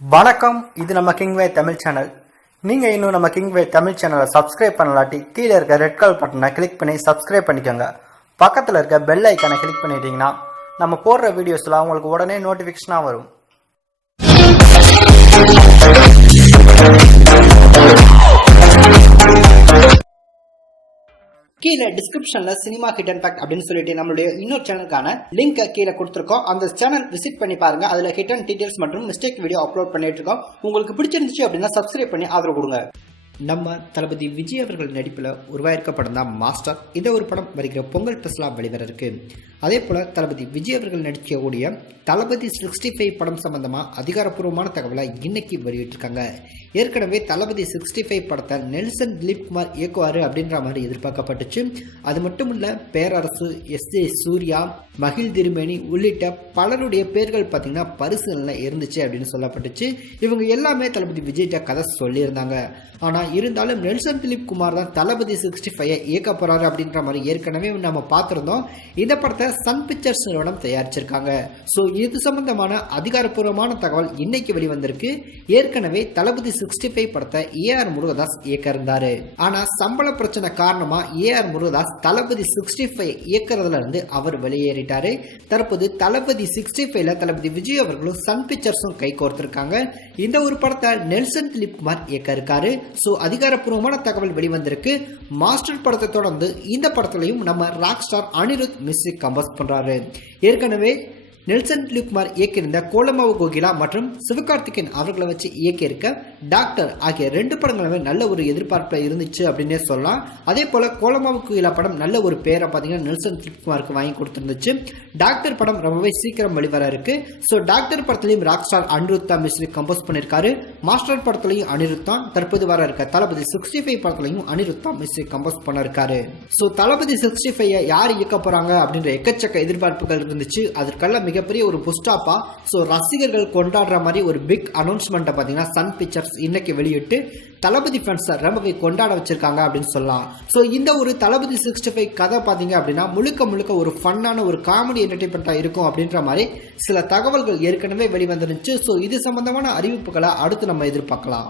வணக்கம். இது நம்ம கிங்வே தமிழ் சேனல். நீங்கள் இன்னும் நம்ம கிங்வே தமிழ் சேனலை சப்ஸ்கிரைப் பண்ணலாட்டி கீழே இருக்க ரெட் கலர் பட்டனை கிளிக் பண்ணி சப்ஸ்கிரைப் பண்ணிக்கோங்க. பக்கத்தில் இருக்க பெல் ஐக்கானை கிளிக் பண்ணிட்டீங்கன்னா நம்ம போடுற வீடியோஸ்லாம் உங்களுக்கு உடனே நோட்டிஃபிகேஷனாக வரும். கீழே டிஸ்கிரிப்ஷன்ல சினிமா ஹிடன் ஃபேக்ட் அப்படின்னு சொல்லிட்டு நம்மளுடைய இன்னொரு சேனலுக்கான லிங்க் கீழே கொடுத்துருக்கோம். அந்த சேனல் விசிட் பண்ணி பாருங்க. அதுல ஹிடன் டீடைல்ஸ் மற்றும் மிஸ்டேக் வீடியோ அப்லோட் பண்ணிட்டு இருக்கோம். உங்களுக்கு பிடிச்சிருந்துச்சு அப்படின்னா சப்ஸ்கிரைப் பண்ணி ஆதரவு கொடுங்க. நம்ம தளபதி விஜய் அவர்கள் நடிப்பில் உருவாயிருக்க படம் தான் மாஸ்டர். இந்த ஒரு படம் வருகிற பொங்கல் ஸ்பெஷலாக வெளிவர இருக்கு. அதே போல் தளபதி விஜய் அவர்கள் நடிக்கக்கூடிய தளபதி 65 படம் சம்பந்தமாக அதிகாரப்பூர்வமான தகவலை இன்னைக்கு வெளியிட்டிருக்காங்க. ஏற்கனவே தளபதி 65 படத்தை நெல்சன் திலீப் குமார் இயக்குவார் அப்படின்ற மாதிரி எதிர்பார்க்கப்பட்டுச்சு. அது மட்டும் இல்ல, பேரரசு, எஸ்.ஏ. சூர்யா, மகிழ் திருமேனி உள்ளிட்ட பலருடைய பேர்கள் பார்த்தீங்கன்னா பரிசீலனை இருந்துச்சு அப்படின்னு சொல்லப்பட்டுச்சு. இவங்க எல்லாமே தளபதி விஜய்கிட்ட கதை சொல்லியிருந்தாங்க. ஆனால் இருந்தாலும் நெல்சன் திலீப் குமார் தான் தளபதி 65 இயக்க போறாரு அப்படின்ற மாதிரி ஏற்கனவே நம்ம பார்த்துருந்தோம். இந்த படத்தை சன் பிக்சர்ஸ் நிறுவனம் தயாரிச்சிருக்காங்க. ஸோ இது சம்பந்தமான அதிகாரப்பூர்வமான தகவல் இன்னைக்கு வெளிவந்திருக்கு. ஏற்கனவே தளபதி 65 படத்தை ஏஆர் முருகதாஸ் இயக்க இருந்தாரு. ஆனா சம்பள பிரச்சனை காரணமா ஏஆர் முருகதாஸ் தளபதி 65 இயக்கிறதுல இருந்து அவர் வெளியேறிட்டாரு. தற்போது தளபதி 65ல தளபதி விஜய் அவர்களும் சன் பிக்சர்ஸும் கை கோர்த்திருக்காங்க. இந்த ஒரு படத்தை நெல்சன் திலீப் குமார் இயக்க இருக்காரு. ஸோ அதிகாரப்பூர்வமான தகவல் வெளிவந்திருக்கு. மாஸ்டர் படத்தை தொடர்ந்து இந்த படத்திலையும் நம்ம rock star Anirudh music compose பண்றாரு. ஏற்கனவே நெல்சன் திலீப் குமார் இயக்கியிருந்த கோலமாவு கோகிலா மற்றும் சிவகார்த்திகேயன் அவர்களை வச்சு இயக்கியிருக்க டாக்டர் ஆகிய 2 படங்களுமே நல்ல ஒரு எதிர்பார்ப்பில் இருந்துச்சு அப்படின்னே சொல்லலாம். அதே போல கோலமாவு கோகிலா படம் நல்ல ஒரு பேரை பார்த்தீங்கன்னா நெல்சன் திலீப் குமாருக்கு வாங்கி கொடுத்துருந்துச்சு. டாக்டர் படம் ரொம்பவே சீக்கிரம் வெளிவர இருக்கு. ஸோ டாக்டர் படத்திலையும் ராக் ஸ்டார் அனிருத் தான் மியூசிக் கம்போஸ் பண்ணியிருக்காரு. மாஸ்டர் படத்திலையும் அனிருத் தான். தற்போது வர இருக்க தளபதி 65 படத்திலையும் அனிருத் தான் மியூசிக் கம்போஸ் பண்ணிருக்காரு. ஸோ தளபதி 65 யார் இயக்க போறாங்க அப்படின்ற எக்கச்சக்க எதிர்பார்ப்புகள் இருந்துச்சு. அதற்கெல்லாம் மிகப்பெரிய ஒரு புஸ்டாப்பா ஸோ ரசிகர்கள் கொண்டாடுற மாதிரி ஒரு பிக் அனௌன்ஸ்மெண்ட்டை பார்த்தீங்கன்னா சன் பிக்சர்ஸ் இன்னைக்கு வெளியிட்டு தளபதி ஃபேன்ஸை ரொம்பவே கொண்டாட வச்சிருக்காங்க அப்படின்னு சொல்லலாம். ஸோ இந்த ஒரு தளபதி 65 கதை பார்த்தீங்க அப்படின்னா முழுக்க ஒரு ஃபன்னான ஒரு காமெடி என்டர்டைன்மெண்ட்டாக இருக்கும் அப்படின்ற மாதிரி சில தகவல்கள் ஏற்கனவே வெளிவந்துருந்துச்சு. ஸோ இது சம்பந்தமான அறிவிப்புகளை அடுத்து நம்ம எதிர்பார்க்கலாம்.